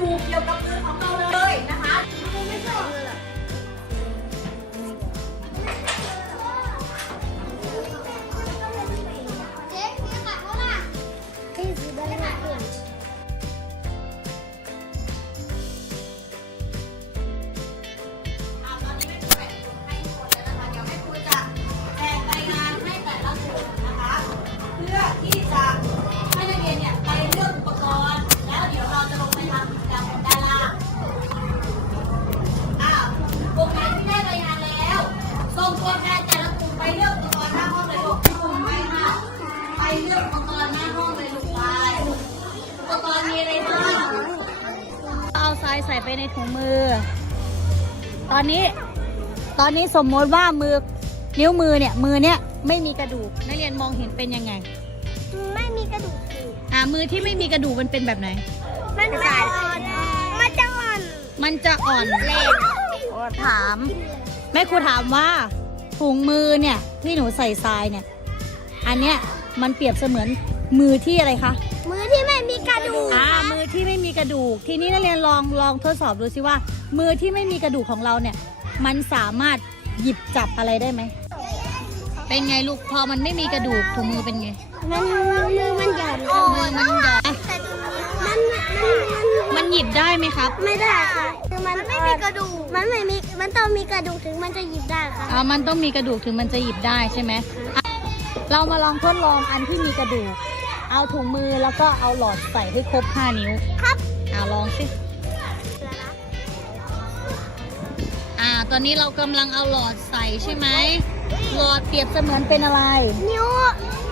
กระดูกเกี่ยวกับมือของเราเลย ส่ไปในถุงมือ ตอนนี้ตอนนี้สมมติว่ามือนิ้วมือเนี่ยมือเนี่ยไม่มีกระดูกนักเรียนมองเห็นเป็นยังไง ไม่มีกระดูกอ่ามือที่ไม่มีกระดูกมันเป็นแบบไหน มันไม่อ่อน มันจะอ่อน มันจะอ่อนแรงถามแม่ครูถามว่าถุงมือเนี่ยที่หนูใส่ทรายเนี่ย อันเนี้ยมันเปรียบเสมือนมือที่อะไรคะ มือที่ไม่มีกระดูกอ่ามือที่ไม่มีกระดูก ทีนี้นักเรียนลองลองทดสอบดูสิว่า มือที่ไม่มีกระดูกของเราเนี่ย มันสามารถหยิบจับอะไรได้ไหม เป็นไงลูกพอมันไม่มีกระดูกถุงมือเป็นไง มันมือมันหย่อนมือมันหย่อนแต่มันมันมันมันหยิบได้ไหมครับ ไม่ได้ค่ะคือมันไม่มีกระดูก มันไม่มีมันต้องมีกระดูกถึงมันจะหยิบได้ค่ะอ่ามันต้องมีกระดูกถึงมันจะหยิบได้ใช่ไหมอะเรามาลองทดลองอันที่มีกระดูก เอาถุงมือแล้วก็เอาหลอดใส่ให้ครบ 5 นิ้ว ครับอ่าลองสิอ่า ตอนนี้เรากำลังเอาหลอดใส่ใช่ไหม หลอดเปรียบเสมือนเป็นอะไร นิ้ว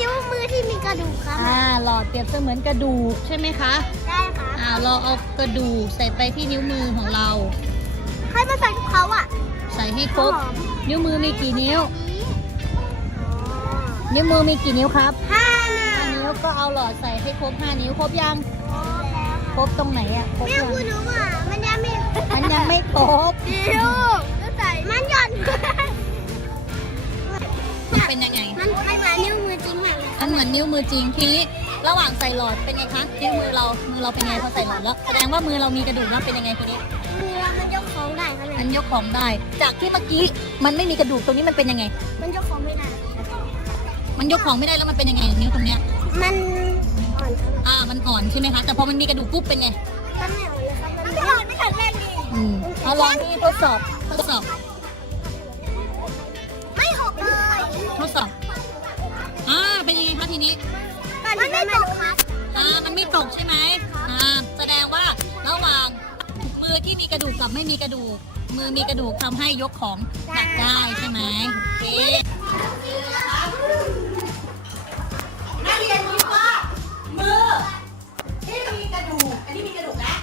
นิ้วมือที่มีกระดูกครับ อ่า หลอดเปรียบเสมือนกระดูกใช่ไหมคะ ได้ค่ะอ่า เราเอากระดูกใส่ไปที่นิ้วมือของเรา ให้มาใส่เขาอะ ใส่ให้ครบหอมนิ้วมือมีกี่นิ้วนี้นิ้วมือมีกี่นิ้วครับ ห้านะห้านิ้ วก็เอาหลอดใส่ให้ครบ5นิ้วครบยัง ครบตรงไหนอะครบแม่ยังคุณรู้ว่ามันยังไม่มันยังไม่ครบนิ้วแล้วใส่มันหย่อนเป็นยังไง มันมันเหมือนนิ้วมือจริงมากเลยมันเหมือนนิ้วมือจริงทีนี้ระหว่างใส่หลอดเป็นไงคะนิ้วมือเรา มือเราเป็นไงพอใส่หลอดแล้ว แสดงว่ามือเรามีกระดูกแล้วเป็นยังไงทีนี้ มือเรามันยกของได้ครับมัแม่นยกของได้ จากที่เมื่อกี้มันไม่มีกระดูกตรงนี้มันเป็นยังไง มันยกของไม่ได้ มันยกของไม่ได้แล้วมันเป็นยังไง นิ้วตรงเนี้ย มันอ่อนครับอ่ามันอ่อนใช่ไหมคะ แต่พอมันมีกระดูกปุ๊บเป็นไง มันไม่อ่อนเลยครับ มันไม่อ่อนไม่แข็งแรงดีอืมเอาลองที่ทดสอบทดสอบไม่หกเลยทดสอบอ่าเป็นยังไงคะทีนี้ มันไม่ตกครับอ่ามันไม่ตกใช่ไหมอ่าแสดงว่าระหว่างมือที่มีกระดูกกับไม่มีกระดูก มือมีกระดูกทำให้ยกของหนักได้ใช่ไหมโอเคือที่มีกระดูก อันนี้มีกระดูกนะ